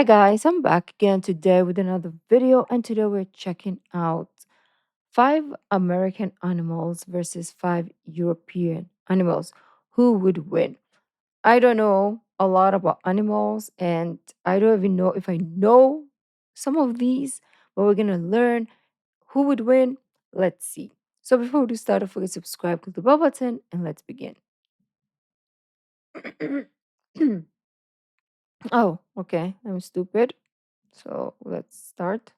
Hi guys, I'm back again today with another video, and today we're checking out 5 American animals versus 5 European animals. Who would win? I don't know a lot about animals, and I don't even know if I know some of these, but we're gonna learn who would win. Let's see. So before we start, don't forget to subscribe, click the bell button, and let's begin. Oh, okay. I'm stupid. So let's start.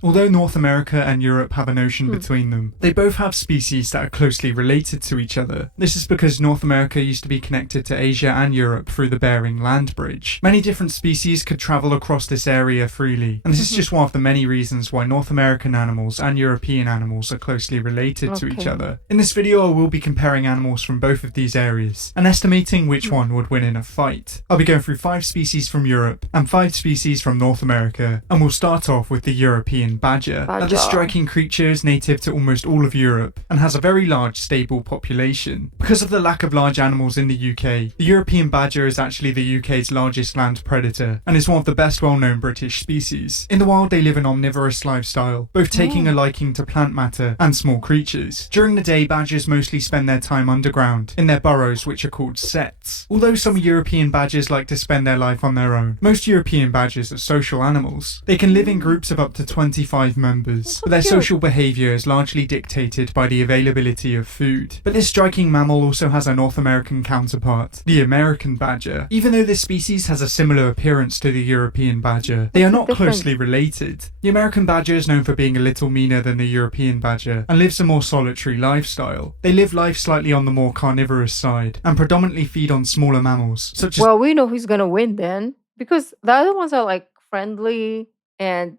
Although North America and Europe have an ocean between them, they both have species that are closely related to each other. This is because North America used to be connected to Asia and Europe through the Bering Land Bridge. Many different species could travel across this area freely, and this is just one of the many reasons why North American animals and European animals are closely related to each other. In this video, I will be comparing animals from both of these areas, and estimating which one would win in a fight. I'll be going through 5 species from Europe, and 5 species from North America, and we'll start off with the European badger. Now, this striking creature is native to almost all of Europe and has a very large stable population. Because of the lack of large animals in the UK, the European badger is actually the UK's largest land predator and is one of the best well-known British species. In the wild, they live an omnivorous lifestyle, both taking a liking to plant matter and small creatures. During the day, badgers mostly spend their time underground, in their burrows, which are called setts. Although some European badgers like to spend their life on their own, most European badgers are social animals. They can live in groups of up to 25 members, but their social behaviour is largely dictated by the availability of food. But this striking mammal also has a North American counterpart, the American badger. Even though this species has a similar appearance to the European badger, they are not closely related. The American badger is known for being a little meaner than the European badger and lives a more solitary lifestyle. They live life slightly on the more carnivorous side and predominantly feed on smaller mammals, such as— Well, we know who's gonna win then, because the other ones are like friendly and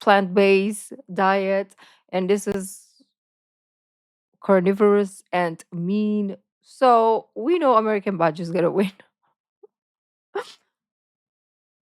plant-based diet, and this is carnivorous and mean. So we know American badger is gonna win.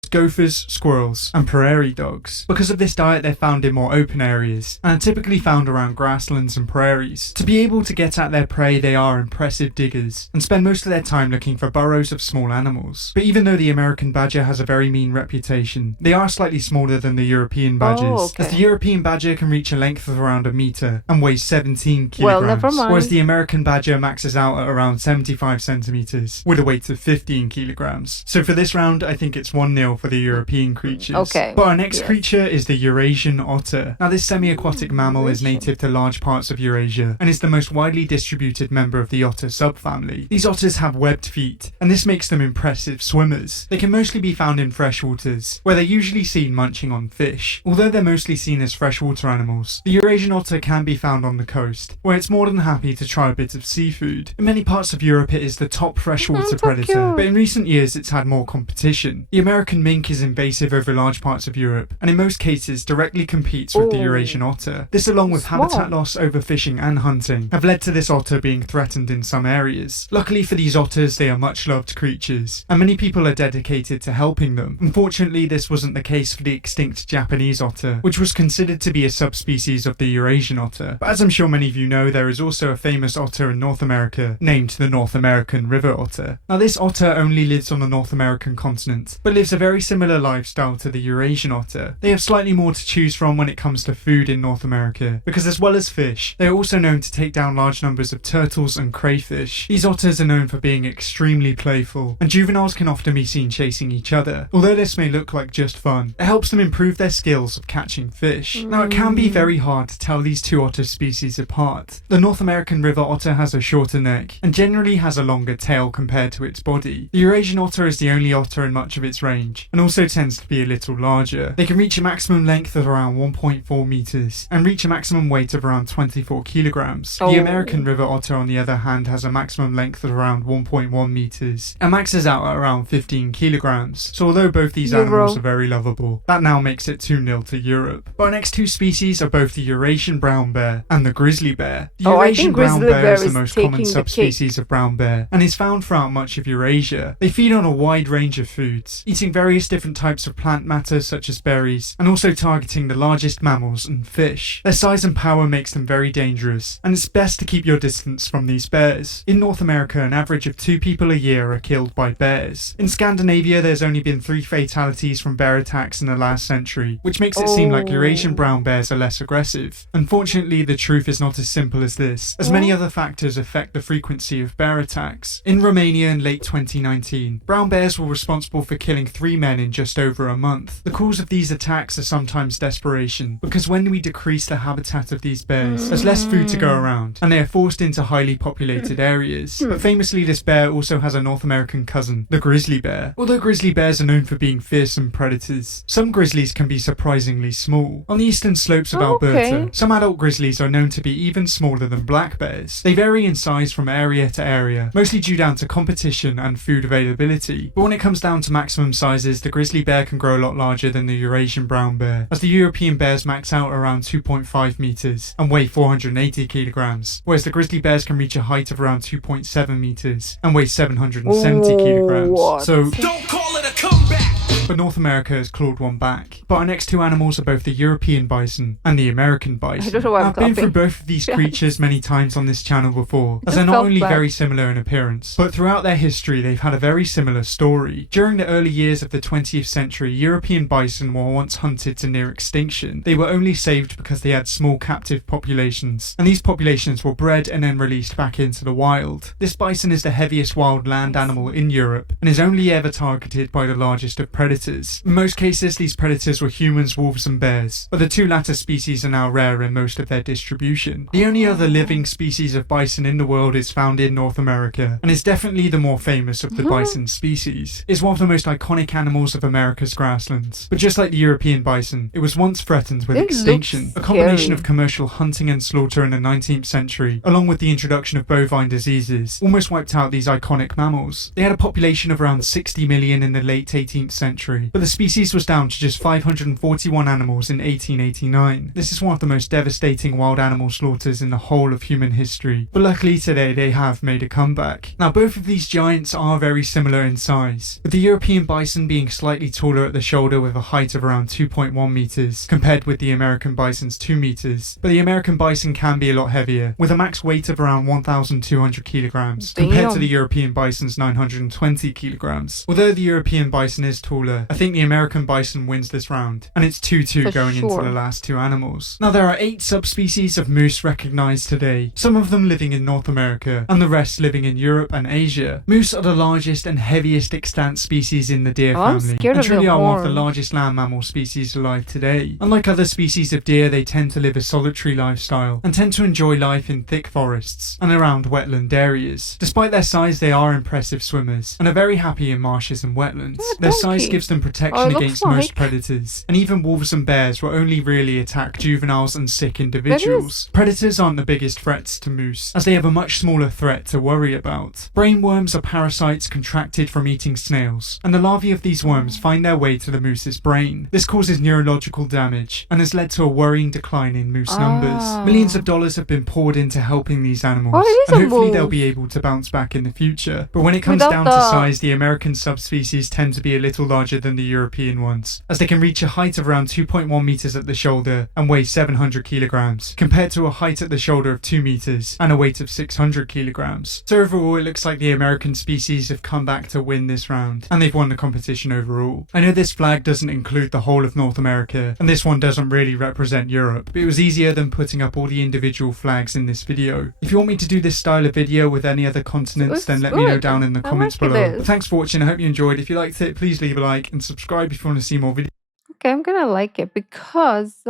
gophers, squirrels, and prairie dogs. Because of this diet, they're found in more open areas, and are typically found around grasslands and prairies. To be able to get at their prey, they are impressive diggers, and spend most of their time looking for burrows of small animals. But even though the American badger has a very mean reputation, they are slightly smaller than the European badgers, as the European badger can reach a length of around a meter and weighs 17 kilograms, well, never mind. Whereas the American badger maxes out at around 75 centimeters, with a weight of 15 kilograms. So for this round, I think it's 1-0 for the European creatures. But our next creature is the Eurasian otter. Now, this semi-aquatic mammal is native to large parts of Eurasia and is the most widely distributed member of the otter subfamily. These otters have webbed feet, and this makes them impressive swimmers. They can mostly be found in freshwaters, where they're usually seen munching on fish. Although they're mostly seen as freshwater animals, the Eurasian otter can be found on the coast, where it's more than happy to try a bit of seafood. In many parts of Europe, it is the top freshwater predator, but in recent years it's had more competition. The American mink is invasive over large parts of Europe, and in most cases directly competes with the Eurasian otter. This, along with habitat loss, overfishing and hunting, have led to this otter being threatened in some areas. Luckily for these otters, they are much loved creatures, and many people are dedicated to helping them. Unfortunately, this wasn't the case for the extinct Japanese otter, which was considered to be a subspecies of the Eurasian otter. But as I'm sure many of you know, there is also a famous otter in North America, named the North American river otter. Now, this otter only lives on the North American continent, but lives a very similar lifestyle to the Eurasian otter. They have slightly more to choose from when it comes to food in North America, because as well as fish, they are also known to take down large numbers of turtles and crayfish. These otters are known for being extremely playful, and juveniles can often be seen chasing each other. Although this may look like just fun, it helps them improve their skills of catching fish. Now, it can be very hard to tell these two otter species apart. The North American river otter has a shorter neck, and generally has a longer tail compared to its body. The Eurasian otter is the only otter in much of its range, and also tends to be a little larger. They can reach a maximum length of around 1.4 meters, and reach a maximum weight of around 24 kilograms. The American river otter, on the other hand, has a maximum length of around 1.1 meters, and maxes out at around 15 kilograms. So although both these animals are very lovable, that now makes it 2-0 to Europe. But our next two species are both the Eurasian brown bear and the grizzly bear. The Eurasian brown bear is the most common subspecies of brown bear, and is found throughout much of Eurasia. They feed on a wide range of foods, eating very various different types of plant matter such as berries, and also targeting the largest mammals and fish. Their size and power makes them very dangerous, and it's best to keep your distance from these bears. In North America, an average of 2 people a year are killed by bears. In Scandinavia, there's only been 3 fatalities from bear attacks in the last century, which makes it seem like Eurasian brown bears are less aggressive. Unfortunately, the truth is not as simple as this, as many other factors affect the frequency of bear attacks. In Romania in late 2019, brown bears were responsible for killing 3 men in just over a month. The cause of these attacks are sometimes desperation, because when we decrease the habitat of these bears, there's less food to go around, and they are forced into highly populated areas. But famously, this bear also has a North American cousin, the grizzly bear. Although grizzly bears are known for being fearsome predators, some grizzlies can be surprisingly small. On the eastern slopes of Alberta, some adult grizzlies are known to be even smaller than black bears. They vary in size from area to area, mostly due down to competition and food availability. But when it comes down to maximum sizes, the grizzly bear can grow a lot larger than the Eurasian brown bear, as the European bears max out around 2.5 meters and weigh 480 kilograms, whereas the grizzly bears can reach a height of around 2.7 meters and weigh 770 kilograms. So, don't call it a comeback! But North America has clawed one back. But our next 2 animals are both the European bison and the American bison. I don't know why I've been through both of these creatures many times on this channel before, as they're not only very similar in appearance, but throughout their history they've had a very similar story. During the early years of the 20th century, European bison were once hunted to near extinction. They were only saved because they had small captive populations, and these populations were bred and then released back into the wild. This bison is the heaviest wild land animal in Europe, and is only ever targeted by the largest of predators. In most cases, these predators were humans, wolves and bears, but the 2 latter species are now rare in most of their distribution. The only other living species of bison in the world is found in North America, and is definitely the more famous of the bison species. It's one of the most iconic animals of America's grasslands. But just like the European bison, it was once threatened with extinction. A combination of commercial hunting and slaughter in the 19th century, along with the introduction of bovine diseases, almost wiped out these iconic mammals. They had a population of around 60 million in the late 18th century, but the species was down to just 541 animals in 1889. This is one of the most devastating wild animal slaughters in the whole of human history, but luckily today they have made a comeback. Now both of these giants are very similar in size, with the European bison being slightly taller at the shoulder with a height of around 2.1 meters, compared with the American bison's 2 meters, but the American bison can be a lot heavier, with a max weight of around 1,200 kilograms, compared to the European bison's 920 kilograms. Although the European bison is taller, I think the American bison wins this round, and it's 2-2 going into the last 2 animals. Now there are 8 subspecies of moose recognized today, some of them living in North America, and the rest living in Europe and Asia. Moose are the largest and heaviest extant species in the deer family, and truly are one of the largest land mammal species alive today. Unlike other species of deer, they tend to live a solitary lifestyle, and tend to enjoy life in thick forests, and around wetland areas. Despite their size, they are impressive swimmers, and are very happy in marshes and wetlands. Their size gives them protection against most predators, and even wolves and bears will only really attack juveniles and sick individuals. Predators aren't the biggest threats to moose, as they have a much smaller threat to worry about. Brainworms are parasites contracted from eating snails, and the larvae of these worms find their way to the moose's brain. This causes neurological damage, and has led to a worrying decline in moose numbers. Millions of dollars have been poured into helping these animals, and hopefully they'll be able to bounce back in the future. But when it comes down to size, the American subspecies tend to be a little larger than the European ones, as they can reach a height of around 2.1 meters at the shoulder and weigh 700 kilograms, compared to a height at the shoulder of 2 meters and a weight of 600 kilograms. So overall, it looks like the American species have come back to win this round, and they've won the competition overall. I know this flag doesn't include the whole of North America, and this one doesn't really represent Europe, but it was easier than putting up all the individual flags in this video. If you want me to do this style of video with any other continents, then let me know down in the comments below. But thanks for watching, I hope you enjoyed. If you liked it, please leave a like and subscribe if you want to see more videos. Okay, I'm gonna like it because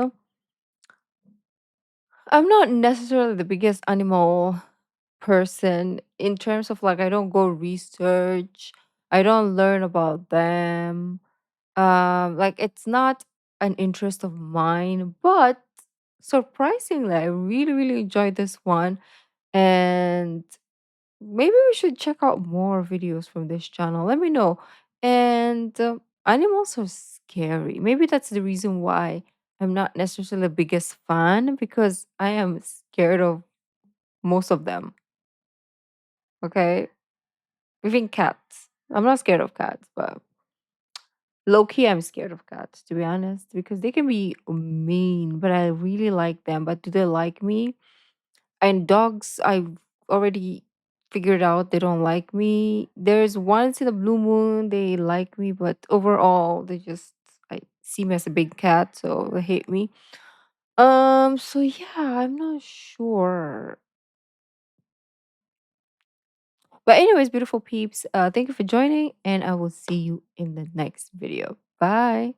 I'm not necessarily the biggest animal person in terms of like I don't go research, I don't learn about them. Like it's not an interest of mine, but surprisingly, I really, really enjoyed this one. And maybe we should check out more videos from this channel. Let me know. And animals are scary. Maybe that's the reason why I'm not necessarily the biggest fan because I am scared of most of them. Okay. Even cats. I'm not scared of cats, but Low key, I'm scared of cats, to be honest, because they can be mean, but I really like them. But do they like me? And dogs, I've already figured out they don't like me. There's once in a blue moon they like me, but overall they just I see me as a big cat, so they hate me. So yeah, I'm not sure. But anyways, beautiful peeps, thank you for joining, and I will see you in the next video. Bye.